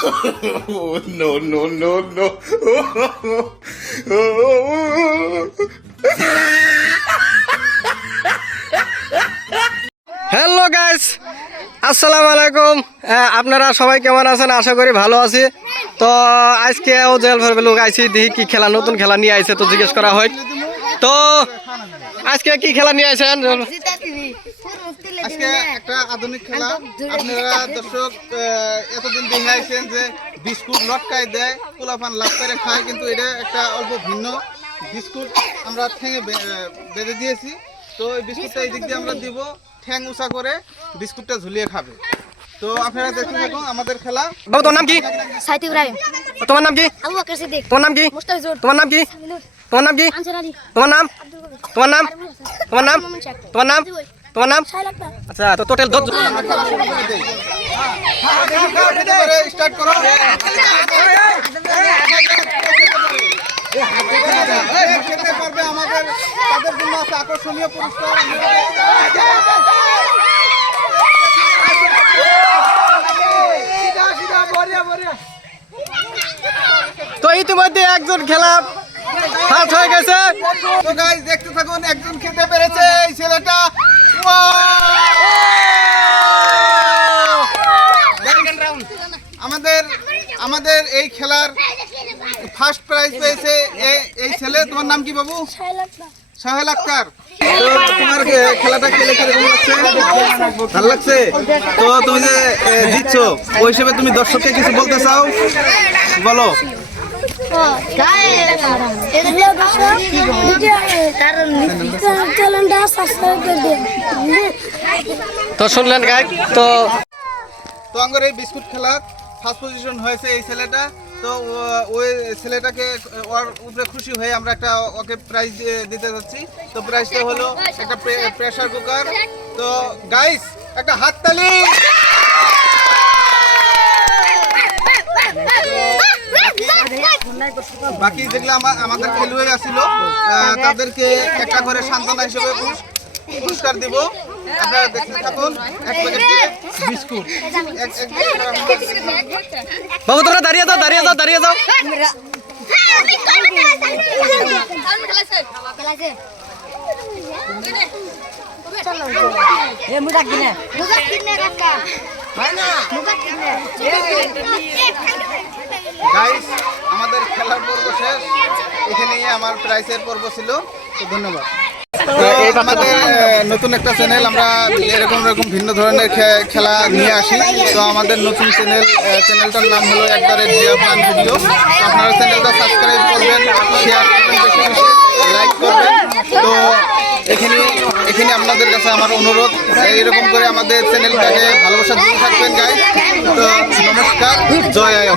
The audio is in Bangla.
No, no, no, no. Hello guys, আসসালামু আলাইকুম। আপনারা সবাই কেমন আছেন? আশা করি ভালো আছি। তো আজকে ও জেল ভরবে লোক আইছি, দেখি কি খেলা, নতুন খেলা নিয়ে আইছে, তো জিজ্ঞেস করা হয়। তো আজকে কি খেলা নিয়ে আইছেন? আজকে একটা আধুনিক খেলা। আপনারা দর্শক এতদিন দেখে আইছেন যে বিস্কুট লটকায় দেয়, পোলাপান লাভ করে খায়, কিন্তু এটা একটা অল্প ভিন্ন। বিস্কুট আমরা ঠ্যাঙে বেঁধে দিয়েছি, তো এই বিস্কুটটা এই দিক দিয়ে আমরা দিব, ঠ্যাং উঁচা করে বিস্কুটটা ঝুলিয়ে খাবে। তো আপনারা দেখতে থাকুন আমাদের খেলা। বাবু, তোমার নাম কি? সাইদ ইব্রাহিম। তোমার নাম কি? আবু বকর সিদ্দিক। তোমার নাম কি? মুস্তাফিজুর। তোমার নাম কি? তোমার নাম কি? আনসার আলী। তোমার নাম? তোমার নাম? তোমার নাম? তোমার নাম? তোমার নাম? শাইল আক্তার। আচ্ছা, তো টোটাল 10 জন। স্টার্ট করো। খেতে পারবে আমাদের, তাদের জন্য আছে আকর্ষণীয় পুরস্কার। তো ইতিমধ্যে একজন খেলা ফার্স্ট হয়ে গেছে। তো গাইস দেখতে থাকুন, একজন খেতে পেরেছে এই ছেলেটা। আমাদের এই খেলার ফার্স্ট প্রাইজ পেয়েছে এই ছেলে। তোমার নাম কি বাবু? সাহেল আক্তার। তো তোমার খেলাটা খেলে কিরকম লাগছে? ভালো লাগছে? তো তুমি যে জিতছো, ওই হিসেবে তুমি দর্শককে কিছু বলতে চাও? বলো। তো শুনলেন গাইড। তো আমার এই বিস্কুট খেলা ফার্স্ট পজিশন হয়েছে এই ছেলেটা। তো ওই ছেলেটাকে ওর উপরে খুশি হয়ে আমরা একটা ওকে প্রাইজ দিতে যাচ্ছি। তো প্রাইজটা হলো একটা প্রেসার কুকার। তো গাইস একটা হাততালি। বাকি যেগুলো আমাদের খেলুড়ে আসছিল তাদেরকে একটা করে সান্ত্বনা হিসেবে পুরস্কার দিব। আপনারা দেখতে থাকুন। এক প্যাকেট বিস্কুট। বাবু, তোমরা দাঁড়িয়ে যাও, দাঁড়িয়ে যাও, দাঁড়িয়ে যাও। গাইস আমাদের খেলার পর্ব শেষ, এখানেই আমার প্রাইজের পর্ব ছিল। তো ধন্যবাদ। আমাদের নতুন একটা চ্যানেল, আমরা এরকম ভিন্ন ধরনের খেলা নিয়ে আসি। তো আমাদের নতুন চ্যানেলটার নাম হলো একবারে জিয়া প্ল্যান ভিডিও। আপনারা চ্যানেলটা সাবস্ক্রাইব করবেন, শেয়ার করবেন, বেশি বেশি লাইক করবেন। তো এখানে আপনাদের কাছে আমার অনুরোধ, এইরকম করে আমাদের চ্যানেলটাকে ভালোবাসা দিয়ে থাকবেন গাইস। তো নমস্কার, জয় আয়া।